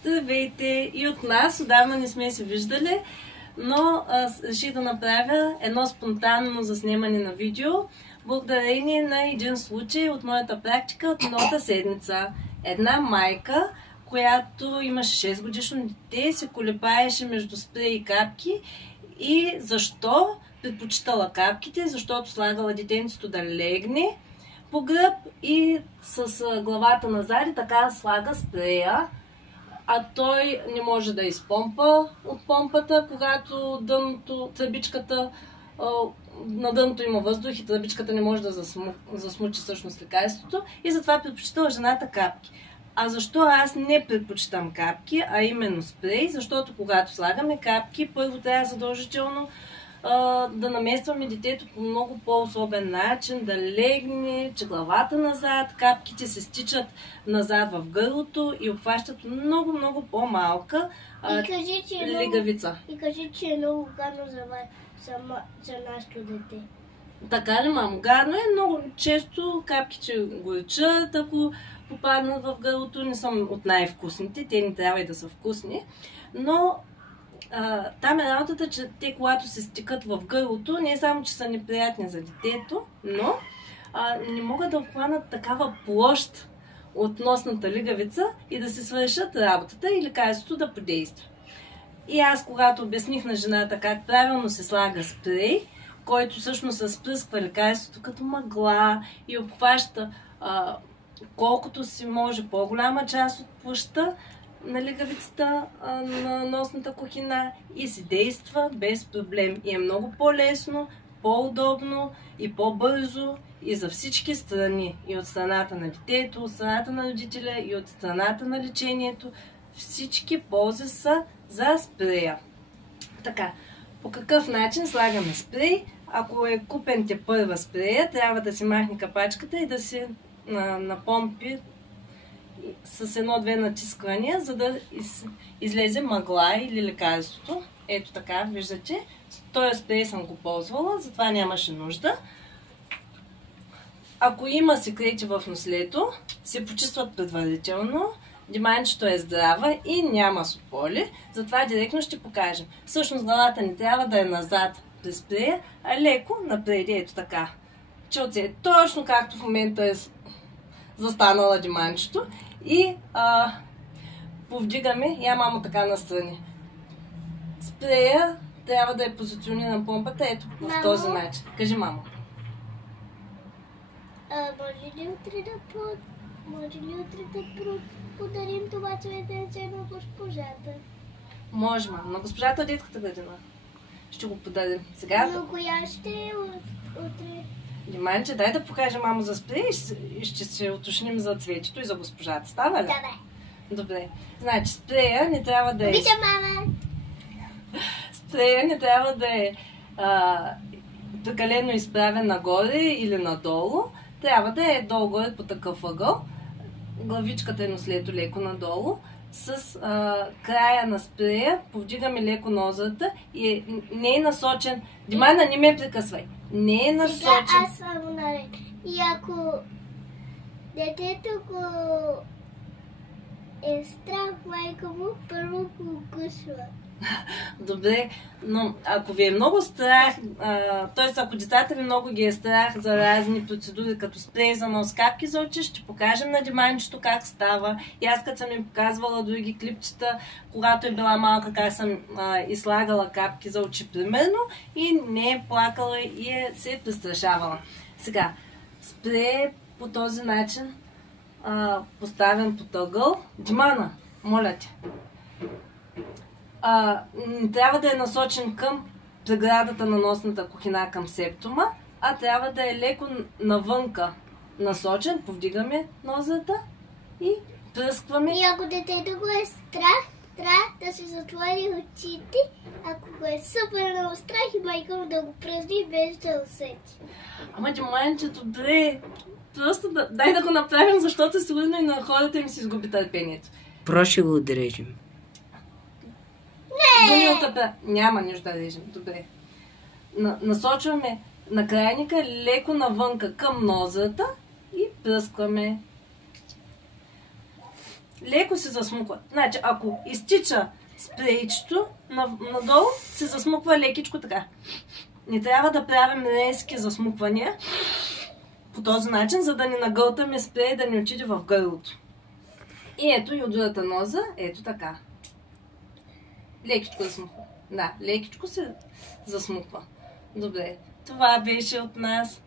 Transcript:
Здравейте! И от нас отдавна не сме се виждали, но реших да направя едно спонтанно заснемане на видео, благодарение на един случай от моята практика от миналата седмица. Една майка, която имаше 6 годишно дете, се колебаеше между спрей и капки. И защо предпочитала капките? Защото слагала детенцето да легне по гръб и с главата назад и така слага спрея. А той не може да изпомпа от помпата, когато дъното, тръбичката, на дъното има въздух и тръбичката не може да засмучи всъщност лекарството. И затова предпочитала жената капки. А защо аз не предпочитам капки, а именно спрей? Защото когато слагаме капки, първо трябва задължително да наместваме детето по много по-особен начин, да легне, че главата назад, капките се стичат назад в гърлото и обхващат много по-малка легавица. И кажи, че е много гадно за нашето дете. Така ли, мамо? Гадно е. Много често капките горчат, ако попаднат в гърлото. Не са от най-вкусните, те не трябва и да са вкусни. Но там е работата, че те, когато се стикат в гърлото, не е само, че са неприятни за детето, но не могат да обхванат такава площ от носната лигавица и да се свършат работата и лекарството да подейства. И аз, когато обясних на жената как правилно се слага спрей, който всъщност разпръсква лекарството като мъгла и обхваща колкото си може по-голяма част от площта на лигавицата на носната кухина и се действа без проблем. И е много по-лесно, по-удобно и по-бързо и за всички страни. И от страната на детето, от страната на родителя и от страната на лечението. Всички ползи са за спрея. Така, по какъв начин слагаме спрей? Ако е купен тепърва спрея, трябва да се махне капачката и да се напомпи с едно-две натискания, за да излезе мъгла или лекарството. Ето така, виждате. Този спрей съм го ползвала, затова нямаше нужда. Ако има секрети в нослето, се почистват предварително. Диманчето е здрава и няма сополи, затова директно ще покажем. Всъщност главата не трябва да е назад при спрея, а леко напред, ето така. Челце е точно както в момента е застанала диманчето. И повдигаме, я мамо така настрани. Спрея трябва да е позициониран помпата, ето в този начин. Кажи, мамо. Може ли утре да подарим това цветенце на госпожата? Може, мамо. На госпожата от детската градина. Ще го подарим. Сега. Но коя ще е утре? Диманче, дай да покажем мамо за спрей и ще се уточним за цветето и за госпожата. Става ли? Да. Добре. Значи, спрея не трябва да е... Обичам, мама! Спрея не трябва да е прекалено изправен нагоре или надолу. Трябва да е долу-горе по такъв ъгъл. Главичката е нослето леко надолу. С края на спрея повдигаме леко нозата и не е насочен. Димана, не ме прекъсвай. Не е насочен. Сега аз само наред. И ако детето го е страх, майка му първо го укусва. Добре, но ако ви е много страх, т.е. ако децата ви много ги е страх за разни процедури, като спрей за нос, капки за очи, ще покажем на Диманчето как става. И аз като съм им показвала други клипчета, когато е била малка, как съм излагала капки за очи примерно и не е плакала и се е престрашавала. Сега, спрей по този начин поставен под ъгъл. Димана, моля те. Не трябва да е насочен към преградата на носната кухина, към септума, а трябва да е леко навънка насочен. Повдигаме нозата и пръскваме. И ако детето го е страх, трябва да се затвори очите. Ако го е супер много страх и майка му да го пръсни без да усети. Ама Диманче, добре. Просто дай да го направим, защото сигурно и на хората им си изгуби търпението. Проще го отрежем. Няма нужда да режем. Добре. Насочваме на крайника леко навънка към нозата и пръскваме. леко се засмуква. Значи, ако изтича спрейчето, надолу се засмуква лекичко така. Не трябва да правим резки засмуквания по този начин, за да не нагълтаме спрей, да не отиде в гърлото. И ето йодурата ноза, ето така. Лекичко засмуква. Да, лекичко се засмуква. Добре, това беше от нас.